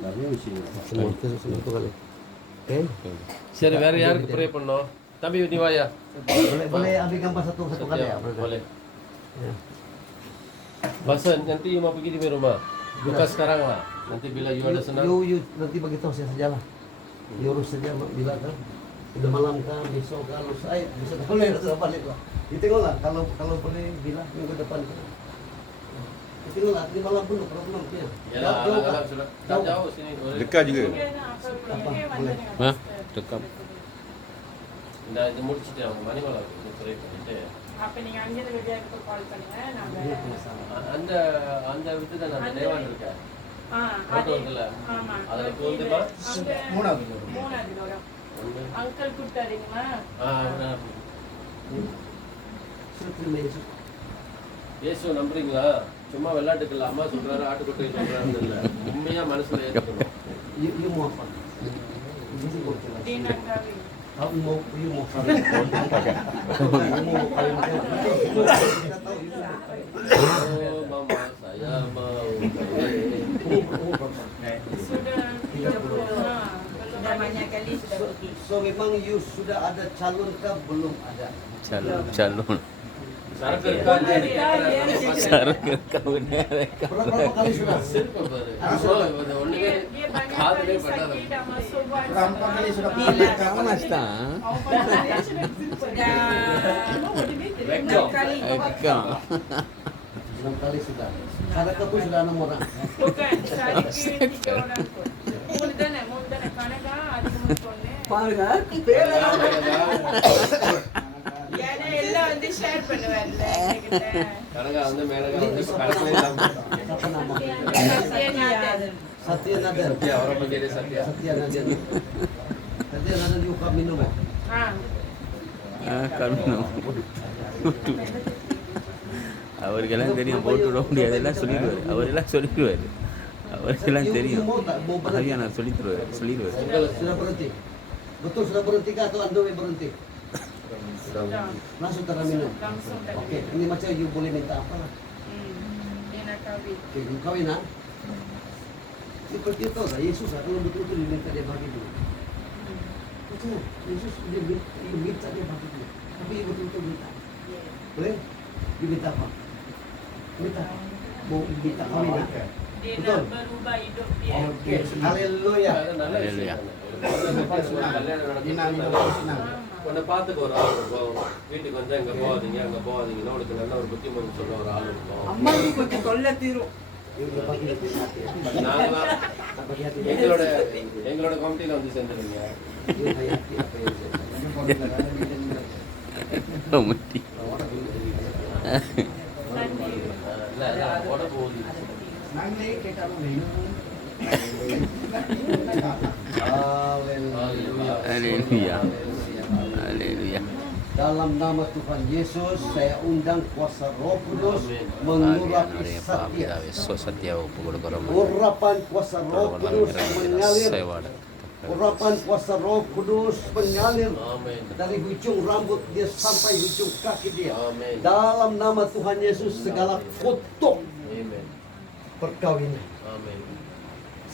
Satu kali. Oke. சரி வேற யாருக்கு ப்ரே பண்ணோம்? தம்பி நீ வாயா. Boleh ambil gambar satu kali ya, brother? Boleh. Ya. Masa nanti you mau pergi di rumah? Bukan sekarang lah. Nanti bila you ada senang. You nanti beritahu saya saja lah. You urus saja bila kan. Udah malam kan, besok kan, lusa bisa boleh sudah balik lah. Tengok lah kalau boleh bila minggu depan. Tengok lah, di malam pun problem dia. Ya, alang-alang sudah jauh sini. Dekat juga. Apa? Boleh. Hah? Dekat. இந்த இது முடிச்சிட்டு அவங்க மணிமலை ப்ரே பண்ணிட்டு அப்ப நீங்க அங்க இருந்து வெளியாக்கு கால் பண்ணுங்க நாங்க அந்த அந்த விட்டு தான் அந்த தேவான் இருக்க அது அதுல ஆமா அதுல போந்துமா மூணாவது தூரம் அங்கிள் கூட்டாருங்கமா இயேசு நம்புறீங்களா? சும்மா விளையாட்டுக்கு இல்ல, அம்மா சொல்றாரு ஆட்டுக்குட்டை சொல்றாருன்னு இல்ல, உண்மையா மனசுல ஏத்துக்கணும். You mau apa? தீனங்காவி Kamu mau kawin? Oh, mama saya mau sudah 30 sudah banyak kali sudah pergi. So memang you sudah ada calon kah? Belum ada. Calon. சரக்கு இருக்கா Syarat kawin mereka. Berapa kali sudah? சிரிப்பை பாரு. அது ஒண்ணுமே Dia banyak காதுலே kali படாது. sakit dah masuk buat Berapa kali sudah Kamu nasta? sudah 6 kali. Kau. 6 kali sudah. Ada kau pun sudah 6 orang. Bukan, sakit 3 orang pun. Mundana kanaga அதிகமா சொன்னேன். Paruga. ஏன்னா எல்லாம் வந்து ஷேர் பண்ணுவார்ல என்கிட்ட. கனகா வந்து மேலகா வந்து கணக்கிலே இல்லாம Apa nama? Sathyanathan. Satya Nader. Sathya அவரை பத்தி Sathya Satya Nader. Satya Nader you kau minum ya? Kanu. அவருக்கெல்லாம் தெரியும் போட்டு விட முடியாது, எல்லாம் சொல்லிடுவார். அவரெல்லாம் சொல்லிடுவார். அவருக்கெல்லாம் தெரியும். ஹரியானா சொல்லிடுவார். Sudah berhenti. Betul sudah berhenti kah atau anda yang berhenti? Langsung cara minum. Langsung tadi. Oke, ini macam you boleh minta apa? Dia nak kahwin. Oke, you kawin ha? Seperti itu lah, Yesus lah, kalau betul-betul dia minta dia bagi dulu. Betul, Yesus dia minta dia bagi dulu. Tapi dia betul-betul minta. Boleh? Dia minta apa? Minta. Mau minta kawin ha? Dia Betul. nak berubah hidup dia. Oke, haleluya. Haleluya. உன்னை பார்த்துக்க ஒரு ஆள் இருக்கும், வீட்டுக்கு வந்து அங்கே போகாதீங்க அங்கே போகாதீங்கன்னா உனக்கு நல்ல ஒரு புத்திமதி சொல்ல ஒரு ஆள் இருக்கும். அம்மாவுக்கு கொஞ்சம் தொல்லை தீரும். Dia bagi hati. நாங்களாம் Bagi hati. எங்களோட கமிட்டியில் வந்து சேர்ந்துருங்க. Dia bagi hati apa yang saya. முட்டி. இல்லை உடம்பு ஊதி நாங்களே கேட்டாலும் வேணும். Haleluya. Haleluya. Dalam nama Tuhan Yesus, saya undang kuasa Roh Kudus mengurapi Satya. Urapan kuasa Roh Kudus mengalir. Urapan kuasa Roh Kudus mengalir Amin. dari ujung rambut dia sampai ujung kaki dia. Amin. Dalam nama Tuhan Yesus, segala kutuk Amin. perkawinan, Amin.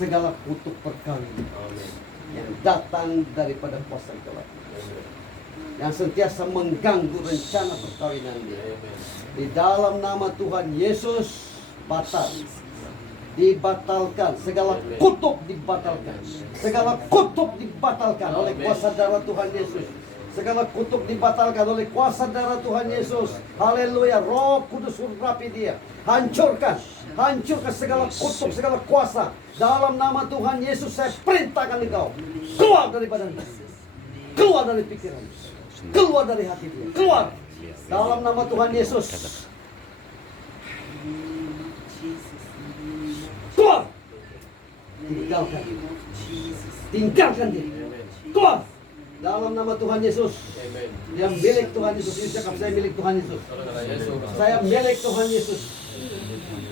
segala kutuk perkawinan Amin. yang datang daripada kuasa gelap, yang sentiasa mengganggu rencana perkawinan dia. Amin. Di dalam nama Tuhan Yesus, batal, dibatalkan, segala kutuk dibatalkan, segala kutuk dibatalkan oleh kuasa darah Tuhan Yesus. Segala kutuk dibatalkan oleh kuasa darah Tuhan Yesus. Haleluya. Roh Kudus urapi dia. Hancurkan. Hancurkan segala kutuk, segala kuasa. Dalam nama Tuhan Yesus saya perintahkan engkau. Keluar daripada dia. Keluar dari pikiran. Keluar dari hati dia. Keluar. Dalam nama Tuhan Yesus. Keluar. Tinggalkan dia. Tinggalkan dia. Keluar. Dalam nama Tuhan Yesus. Amin. Yang milik Tuhan Yesus. You cakap saya milik Tuhan Yesus. Saya milik Tuhan Yesus.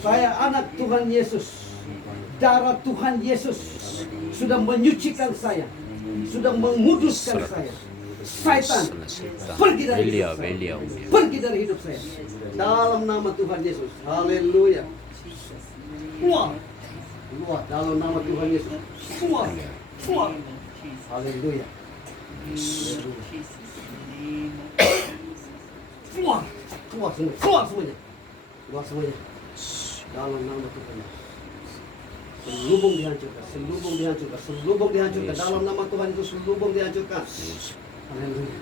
Saya anak Tuhan Yesus. Darah Tuhan Yesus sudah menyucikan saya. Sudah menguduskan saya. Syaitan, pergi dari hidup saya. Pergi dari hidup saya. Dalam nama Tuhan Yesus. Haleluya. Keluar. Keluar dalam nama Tuhan Yesus. Keluar. Keluar. Haleluya. Keluar. Keluar semua. Keluar semuanya. Keluar semuanya. Dalam nama Tuhan Yesus. Selubung dihancurkan. Selubung dihancurkan. Selubung dihancurkan. Dalam nama Tuhan Yesus. Selubung dihancurkan. Haleluya.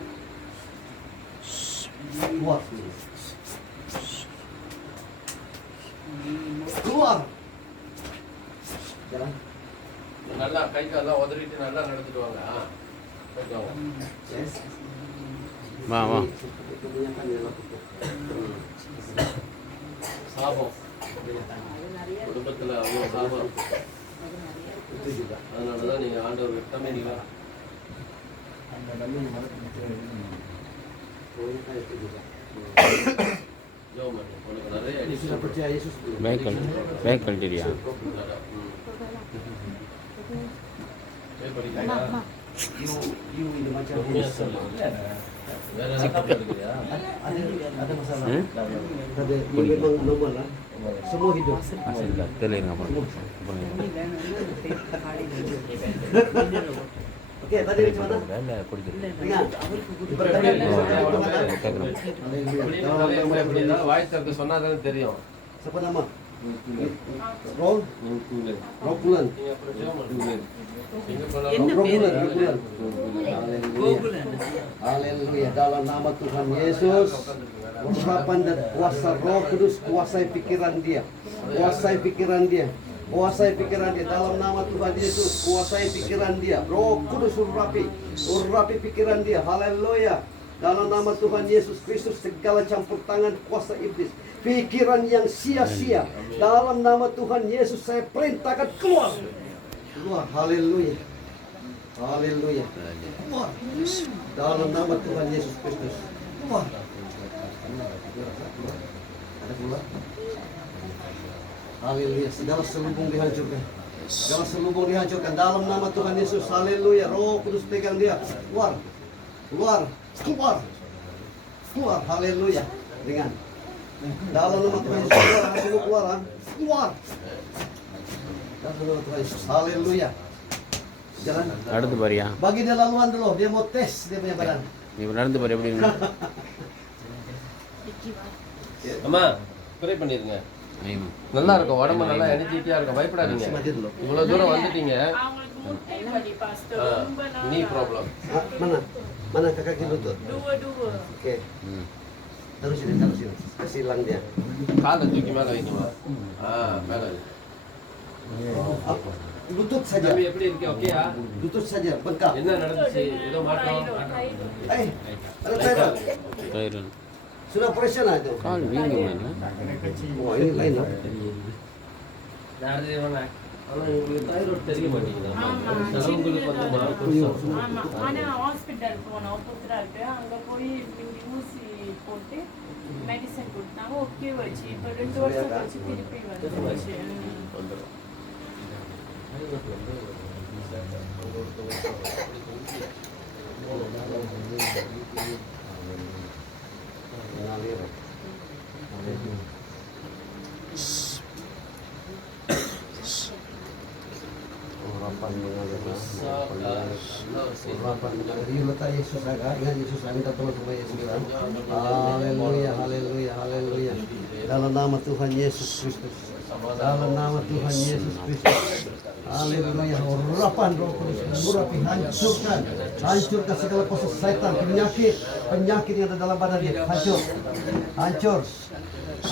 Keluar semuanya. Keluar. Jalan. நல்லா கை காலெல்லாம் உதறிட்டு நல்லா நடந்துட்டு வாங்க. போயிட்டு வாங்க. Yes. வா வா Kebanyakan yang lakukan. சாபம் குடும்பத்தில் அவ்வளோ சாபம். Itu juga. அதனால தான் நீங்கள் ஆண்டவர் விட்டமே நீங்களா Kebanyakan itu juga. ஜோம் பண்ணி உனக்கு நிறைய Ini sudah அடிஷன் percaya Yesus belum? பேக் கழட்டிடியா படிக்கிறா You ini macam உண்மையா Yesus. சொல்லு. வேற லேப்டாப் இருக்குதா? Ada masalah. Hmm? Tapi you memang normal lah. Semua hidup. இல்லை தெரியல அப்புறம் Okey, tadi macam mana? வேலை பிடிச்சிருக்கு Ingat. Bertanya கேட்குறேன் அப்படின்னா வாய் திறக்க சொன்னா தானே தெரியும். Siapa nama? Ron? Rokulan. நீங்க அப்புறம் ஜெபம் பண்ணுங்க. எங்க என்ன போனாலும் பேரு? Rokulan. Gokulan. Haleluya. Dalam nama Tuhan Yesus. Urapan dan kuasa Roh Kudus kuasai pikiran dia. Kuasai pikiran dia. Kuasai pikiran dia dalam nama Tuhan Yesus. Kuasai pikiran dia. Roh Kudus urapi pikiran dia. Haleluya. Dalam nama Tuhan Yesus Kristus segala campur tangan kuasa iblis, pikiran yang sia-sia, dalam nama Tuhan Yesus saya perintahkan keluar. Keluar. Haleluya. Haleluya. Keluar. Dalam nama Tuhan Yesus Kristus. Keluar. Ada keluar? Haleluya. Segala selubung dihancurkan. Segala selubung dihancurkan dalam nama Tuhan Yesus. Haleluya. Roh Kudus pegang dia. Keluar. Keluar. Keluar. Keluar. Haleluya. Dengan dalam nama Tuhan Yesus. Keluar. Semua keluar. Keluar. Dalam nama Tuhan Yesus. Haleluya. Jalan. நடந்து பாரியா Bagi dia laluan dulu. Dia mau tes dia punya badan. நீ நடந்து பாரு எப்படி இருக்கு? அம்மா ப்ரே பண்ணிருங்க. ஐயோ. நல்லா இருக்கும், உடம்பு நல்லா எனர்ஜெட்டியா இருக்கும், பயப்படாதீங்க. Maju dulu. இவ்வளவு தூரம் வந்துட்டீங்க. அவங்களுக்கு முட்டை வலி பாஸ்டர் ரொம்ப நீ நாளா. Problem. Ah, mana? Mana kaki lutut? Dua-dua. Oke. ம் Taruh sini, taruh sini. Kasih hilang dia. காலை தூக்கி மேல வைக்குமா? மேல வை. Ah, lutut saja. தம்பி எப்படி இருக்கு? ஓகேயா? Lutut saja. Bengkak. என்ன நடந்துச்சு? ஏதோ மாற்றம்? Eh, ada tayar. Tyre Sudah operasional itu. கால் வீங்குமா Wah, ini lain loh. ஆனா உங்களுக்கு தைராய்டு தெரிய மாட்டேங்குது. ஆமா. சிலவங்களுக்கு வந்து ஆமா. ஆனா ஹாஸ்பிட்டல் போனோம் புத்துராக்கு. அங்க போய் ஊசி போட்டு மெடிசன் கொடுத்தாங்க. ஓகே வச்சு. இப்போ 2 வருஷம் கழிச்சு திருப்பி வந்துருச்சு. வந்துடும். Mengalir. Urapan mengalir. Urapan mengalir. Letak Yesus agak. Ingat Yesus. Minta tolong sama Yesus. Haleluya, haleluya, haleluya. Dalam nama Tuhan Yesus Kristus. Dalam nama Tuhan Yesus Kristus. Haleluya. Urapan Roh Kudus urapi, hancurkan. Hancurkan segala kuasa setan, penyakit yang ada dalam badan dia. Hancur. Hancur.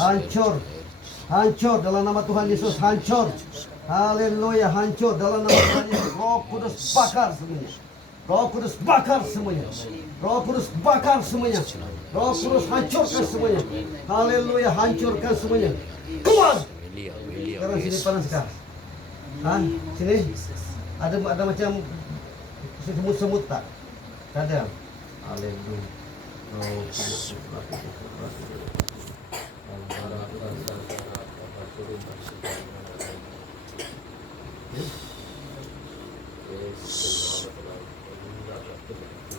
Hancur. Hancur dalam nama Tuhan Yesus. Hancur. Haleluya. Hancur dalam nama Tuhan Yesus. Roh Kudus bakar semuanya. Roh Kudus bakar semuanya. Roh Kudus bakar semuanya. Roh Kudus hancurkan semuanya. Haleluya. Hancurkan semuanya. Keluar. Sekarang sini panas sekarang. Hah? Sini ada macam semut-semut tak? Tak ada. Haleluya. Roh Kudus.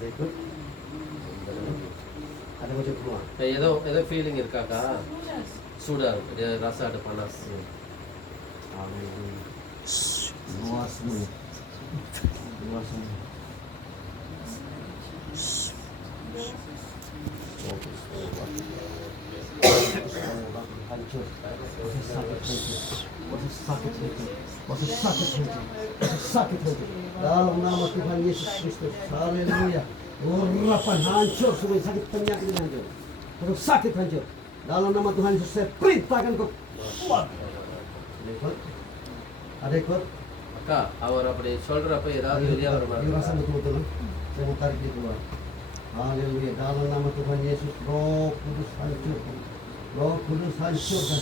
Ikut. Ada macam keluar. ஏதோ ஃபீலிங் இருக்காக்கா? சூடா இருக்கு, rasa ada panas. Haleluya. Keluar semua. Keluar semua. Hancur. Sakit hancur. Dalam nama Tuhan Yesus Kristus. Haleluya. Urapan hancur semua sakit penyakit ini hancur. Terus sakit hancur. Dalam nama Tuhan Yesus saya perintahkan kau keluar. Ada ikut? அக்கா அவர் அப்படி சொல்றப்ப ஏதாவது வெளியே வர You rasa betul-betul? Saya mau tarik dia keluar. Haleluya. Dalam nama Tuhan Yesus, Roh Kudus hancurkan. Roh Kudus hancurkan.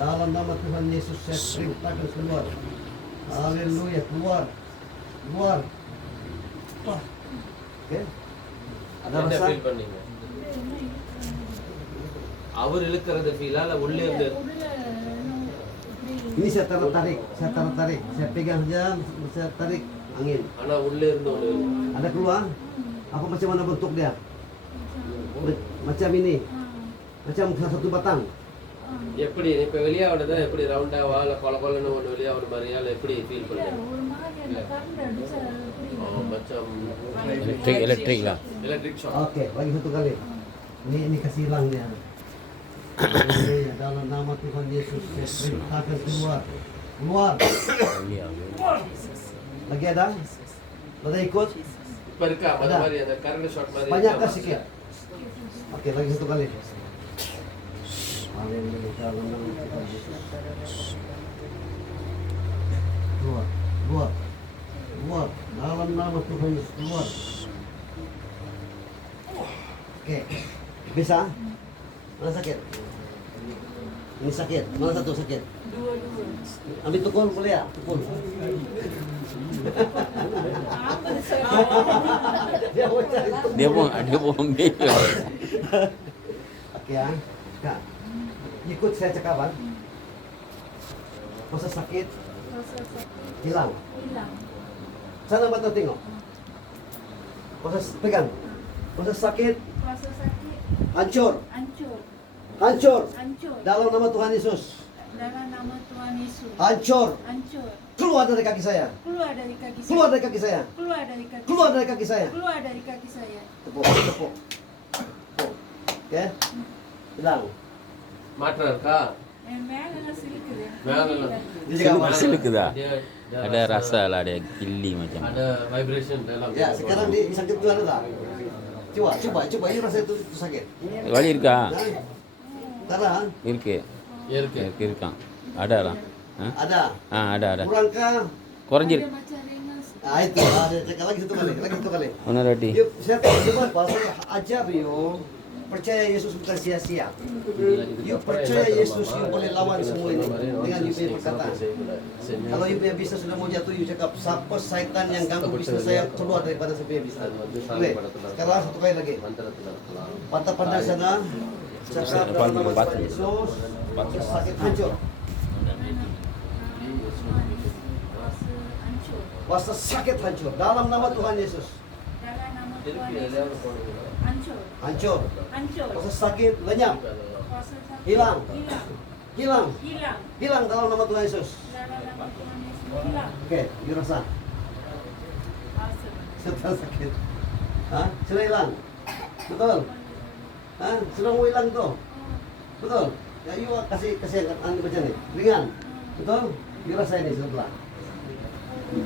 Dalam nama Tuhan Yesus saya perintahkan keluar. Haleluya, keluar. Keluar. Oke. Ada என்ன rasa? Feel பண்ணீங்க அவர் இழுக்கிறது ஃபீலா இல்ல உள்ளே இருந்து Ini saya tarik, saya pegang saja, saya tarik angin. ஆனா உள்ளே இருந்து ஒண்ணு Ada keluar? Apa macam mana bentuk dia? Macam ini, macam satu batang. எப்படி இப்ப வெளியே ஆனதா எப்படி ரவுண்டாவா இல்ல கொல கொலன்னு ஒண்ணு வெளியே ஆன மாதிரியா இல்ல எப்படி ஃபீல் பண்ணீங்க macam Elektrik lah. electric shock Oke, lagi satu kali. Ini kasih hilang dia. Haleluya, dalam nama Tuhan Yesus saya perintahkan keluar. Keluar. Lagi ada? Ada ikut? இப்ப இருக்கா அந்த Ada. மாதிரி அந்த கரண்ட் ஷாட் மாதிரி Banyak இருக்கா? kah sikit? Oke, lagi satu kali. Haleluya, dalam nama Tuhan Yesus. Keluar, keluar, keluar. Dalam nama Tuhan Yesus, keluar. Oke, bisa? Mana sakit? Ini sakit. Mana satu sakit? Dua-dua. Ambil tukul boleh ya? Tukul. Apa saya? Dia mau cari tukul. Dia pun ambil. Oke ya. Kak, ikut saya cakapan. Masa sakit Rasa sakit hilang. hilang. Sana mata tengok. Masa pegang. Masa sakit Rasa sakit hancur. hancur. Hancur. Hancur. Dalam nama Tuhan Yesus. Dalam nama Tuhan Yesus. Hancur. Hancur. Keluar dari kaki saya. Keluar dari kaki saya. Keluar dari kaki saya. Keluar dari kaki. Keluar dari kaki saya. Keluar dari kaki saya. Tepuk, tepuk. Tepuk. Oke. Hilang. மாற்றம் இருக்கா மேல சிலுக்குது. மேல Dia juga Masih இருக்குதா? dia Ada rasa lah, ada gili macam. ada vibration dalam Ya, sekarang di sakit itu ada tak? Coba. Ini rasa itu sakit. Wali இருக்கா? Karena இருக்கு இருக்கு இருக்கான். Ada lah. Hah? ada. Ada. Kurangkah? Kuranjir. Ada macam ringan. Itu ada. Cakap lagi satu kali. Una roti. Yuk, saya sebut bahasa ajar yuk. Percaya Yesus bukan sia-sia. Yuk percaya Yesus yang boleh lawan semua ini dengan you punya perkataan. Kalau you punya bisnis sudah mau jatuh, you cakap siapa syaitan yang ganggu bisnis saya keluar daripada saya punya bisnis. Boleh. Sekarang satu kali lagi. Patah pandang sana. Cakap dalam nama Tuhan Yesus. Sakit hancur. Hancur. Kuasa sakit hancur. Dalam nama Tuhan Yesus. Dalam nama Tuhan Yesus. Hancur. Hancur. Hancur. Kuasa sakit lenyap. Kuasa sakit. Hilang. Hilang. Hilang. Hilang. Hilang dalam nama Tuhan Yesus. Dalam nama Tuhan Yesus. Hilang. Oke, you rasa? Rasa. Sudah sakit. Hah? Sudah hilang? Betul? Hah? Sudah mau hilang tuh? Betul? Ya, you kasih anu macam ni. Ringan. Betul? You rasa ini sebelah.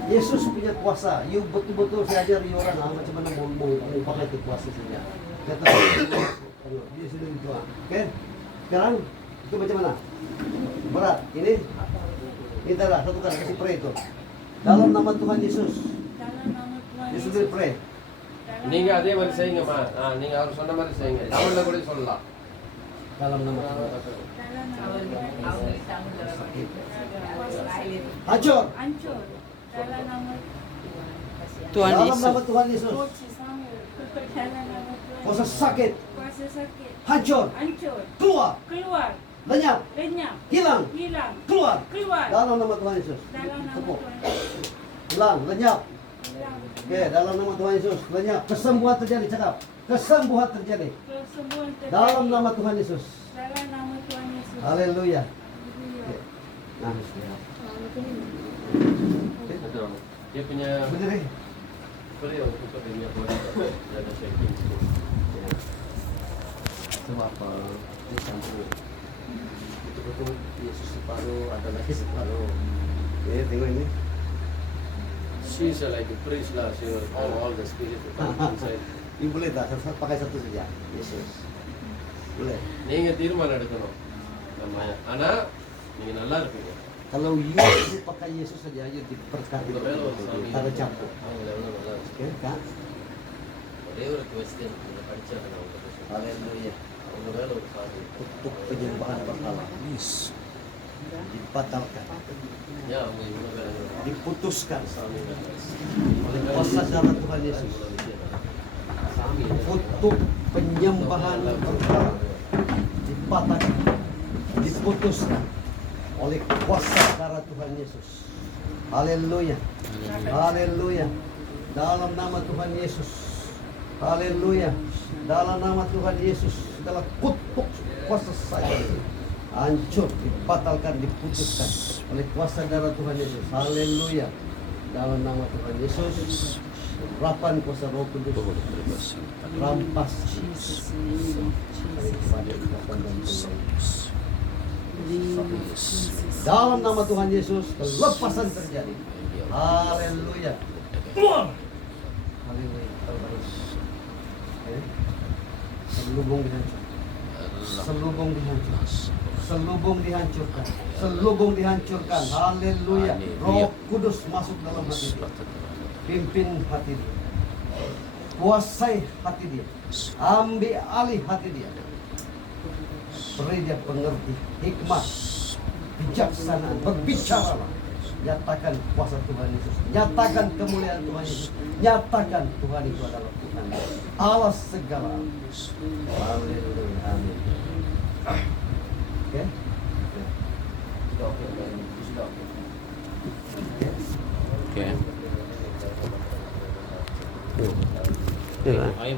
Yesus punya kuasa. You betul-betul saya ajar you orang macam mana mau pakai itu kuasa saja. Kata dia sudah berdoa. Oke? Sekarang itu macam mana? Berat. Ini darah satu kali kasih pray itu. Dalam nama Tuhan Yesus. Dalam nama Tuhan Yesus Yesus. will pray. நீங்க அதே மாதிரி செய்யுங்கம்மா நீங்க அவர் சொன்ன மாதிரி செய்யுங்க தமிழ்ல கூட சொல்லலாம் Dalam nama Tuhan. Dalam nama Tuhan Yesus. Hancur. Hancur. Dalam nama Tuhan Dalam Yesus. nama Tuhan Yesus. Tuhan sama. Dalam nama Tuhan Kuasa Yesus. sakit Kuasa sakit. hancur. Hancur. Keluar. Keluar. Lenyap. Lenyap. Hilang. Hilang. Keluar. Keluar. Dalam nama Tuhan Yesus. Dalam nama Tepuk. Tuhan Yesus. Hilang. Lenyap. Hilang. Oke, dalam nama Tuhan Yesus. Lenyap. Kesembuhan terjadi. Cakap. Kesembuhan terjadi. Kesembuhan terjadi. Dalam nama Tuhan Yesus. Dalam nama Tuhan Yesus. Haleluya. Haleluya. Nah. Dia punya Bener ya? beliau untuk dia body ada shaking. Itu apa? Dicampur. Itu betul Yesus separuh, ada lagi separuh. Ya, tengok ini. She's like a priest lah, she will all the spirit to come inside. Ini boleh tak? Saya pakai satu saja. Yesus. Boleh. நீங்க தீர்மானம் எடுக்கணும். நம்ம ஆனா நீங்க நல்லா இருப்பீங்க. Kalau Yesus pakai Yesus saja, aja diberkati. உங்க மேல ஒரு சாமி Tak ada campur. அவங்க எவ்வளவு நல்லா இருக்கு. Oke, Kak? ஒரே ஒரு கொஸ்டின் நீங்க படிச்சாங்க நான் உங்களுக்கு. Haleluya. அவங்க மேல ஒரு சாமி. Untuk penyembahan berhala dibatalkan, ஏன் அவங்க இவ்வளவு வேலை diputuskan சாமி oleh kuasa darah Tuhan Yesus. சாமி Untuk penyembahan berhala dibatalkan, diputuskan oleh kuasa darah Tuhan Yesus. Haleluya. Haleluya. Dalam nama Tuhan Yesus. Haleluya. Dalam nama Tuhan Yesus, segala kutuk kuasa saya hancur, dibatalkan, diputuskan oleh kuasa darah Tuhan Yesus. Haleluya. Dalam nama Tuhan Yesus, urapan kuasa Roh Kudus rampas dalam nama Tuhan Yesus, kelepasan terjadi. Haleluya. Keluar. Haleluya. Terus. Selubung dihancurkan. Selubung dihancurkan. Selubung dihancurkan. Selubung dihancurkan. Haleluya. Roh Kudus masuk dalam hati dia. Pimpin hati dia. Kuasai hati dia. Ambil alih hati dia. Beri dia pengerti, hikmat, bijaksanaan. Berbicaralah. Nyatakan kuasa Tuhan Yesus. Nyatakan kemuliaan Tuhan Yesus. Nyatakan Tuhan itu adalah Tuhan. Allah segala. Haleluya. Amin. Oke? sudah oke sudah oke. Oke. Tuh. Ayo